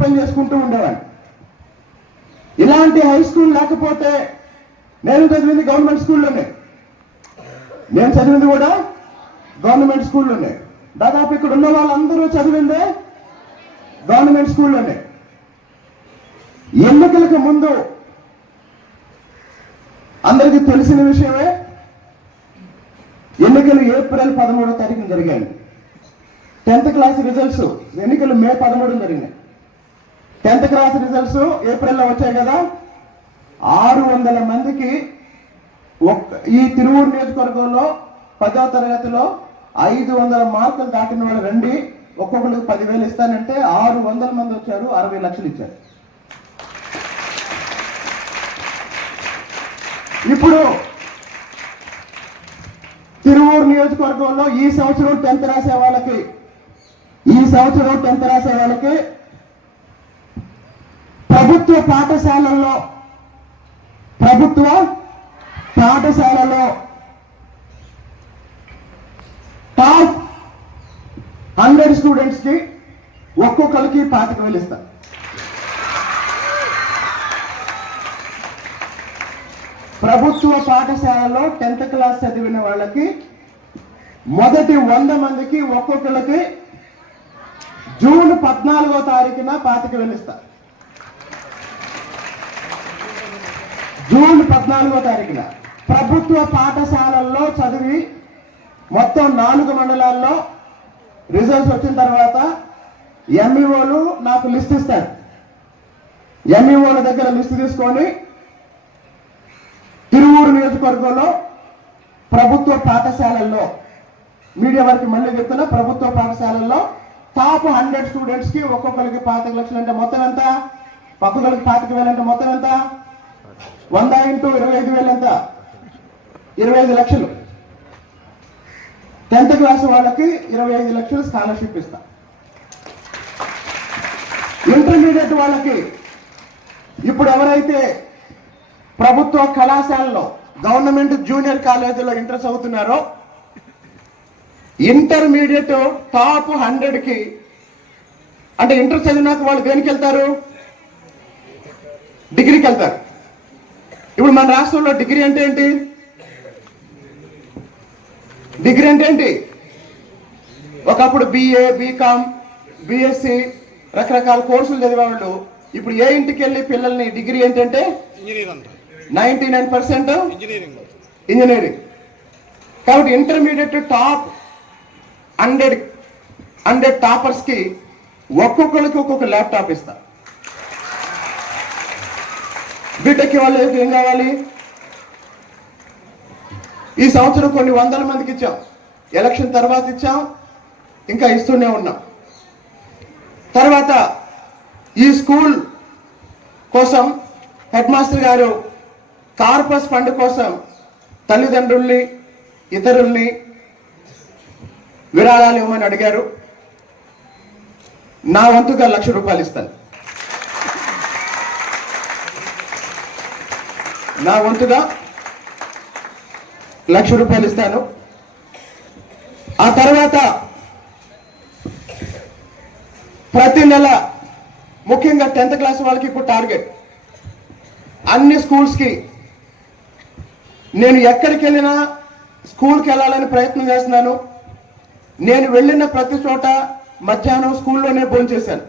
పని చేసుకుంటూ ఉండేవాడిని. ఇలాంటి హై స్కూల్ లేకపోతే నేను చదివింది గవర్నమెంట్ స్కూల్లోనే, నేను చదివింది కూడా గవర్నమెంట్ స్కూల్లోనే. దాదాపు ఇక్కడ ఉన్న వాళ్ళందరూ చదివిందే గవర్నమెంట్ స్కూల్లోనే. ఎన్నికలకు ముందు అందరికీ తెలిసిన విషయమే, ఎన్నికలు ఏప్రిల్ 13వ తారీఖున జరిగాయి. 10th క్లాస్ రిజల్ట్స్ ఎన్నికలు మే 13న జరిగినాయి. 10th క్లాస్ రిజల్ట్స్ ఏప్రిల్లో వచ్చాయి కదా. 600 మందికి ఈ తిరువూరు నియోజకవర్గంలో 10వ తరగతిలో 500 మార్కులు దాటిన వాళ్ళు రండి, ఒక్కొక్కరికి 10,000 ఇస్తానంటే 600 మంది వచ్చారు, 60 లక్షలు ఇచ్చారు. ఇప్పుడు తిరువూరు నియోజకవర్గంలో ఈ సంవత్సరం 10th రాసే వాళ్ళకి ప్రభుత్వ పాఠశాలల్లో టాప్ 100 స్టూడెంట్స్ కి ఒక్కొక్కరికి 25,000 ఇస్తారు. ప్రభుత్వ పాఠశాలలో 10th క్లాస్ చదివిన వాళ్ళకి మొదటి 100 మందికి ఒక్కొక్కరికి జూన్ 14వ తారీఖున 25,000 ఇస్తారు. జూన్ 14వ తారీఖున ప్రభుత్వ పాఠశాలల్లో చదివి మొత్తం 4 మండలాల్లో రిజల్ట్స్ వచ్చిన తర్వాత ఎంఈఓలు నాకు లిస్ట్ ఇస్తారు. ఎంఈఓల దగ్గర లిస్ట్ తీసుకొని తిరువూరు నియోజకవర్గంలో ప్రభుత్వ పాఠశాలల్లో, మీడియా వరకు మళ్ళీ చెప్తున్నా, ప్రభుత్వ పాఠశాలల్లో టాప్ 100 స్టూడెంట్స్ కి ఒక్కొక్కరికి 25 లక్షలు అంటే మొత్తం ఎంత, ఒక్కొక్కరికి 25,000 అంటే మొత్తం ఎంత, 100 × 25,000 ఎంత, 25 లక్షలు. 10th క్లాస్ వాళ్ళకి 25 లక్షలు స్కాలర్షిప్ ఇస్తా. ఇంటర్మీడియట్ వాళ్ళకి ఇప్పుడు ఎవరైతే ప్రభుత్వ కళాశాలలో గవర్నమెంట్ జూనియర్ కాలేజీలో ఇంటర్ చదువుతున్నారో, ఇంటర్మీడియట్ టాప్ 100కి అంటే ఇంటర్ చదివినాక వాళ్ళు దేనికి వెళ్తారు, డిగ్రీకి వెళ్తారు. ఇప్పుడు మన రాష్ట్రంలో డిగ్రీ అంటే ఏంటి, ఒకప్పుడు BA, BCom, BSc రకరకాల కోర్సులు చదివేవాళ్ళు ఇప్పుడు ఏ ఇంటికి వెళ్ళి పిల్లల్ని డిగ్రీ ఏంటంటే 99% ఇంజనీరింగ్. కాబట్టి ఇంటర్మీడియట్ టాప్ 100 టాపర్స్ కి ఒక్కొక్కరికి ఒక్కొక్క ల్యాప్టాప్ ఇస్తారు. బీటెక్ వాళ్ళకి ఏం కావాలి, ఈ సంవత్సరం కొన్ని 100 మందికి ఇచ్చాం, ఎలక్షన్ తర్వాత ఇచ్చాం, ఇంకా ఇస్తూనే ఉన్నాం. తర్వాత ఈ స్కూల్ కోసం హెడ్ మాస్టర్ గారు కార్పస్ ఫండ్ కోసం తల్లిదండ్రుల్ని ఇతరుల్ని విరాళాలు ఇవ్వమని అడిగారు. నా వంతుగా 1,00,000 రూపాయలు ఇస్తాను. నా వంతుగా 1,00,000 రూపాయలు ఇస్తాను. ఆ తర్వాత ప్రతి నెల, ముఖ్యంగా 10th క్లాస్ వాళ్ళకి ఇప్పుడు టార్గెట్, అన్ని స్కూల్స్ కి నేను ఎక్కడికి వెళ్ళినా స్కూల్కి వెళ్ళాలని ప్రయత్నం చేస్తున్నాను. నేను వెళ్ళిన ప్రతి చోట మధ్యాహ్నం స్కూల్లోనే భోంచేశాను.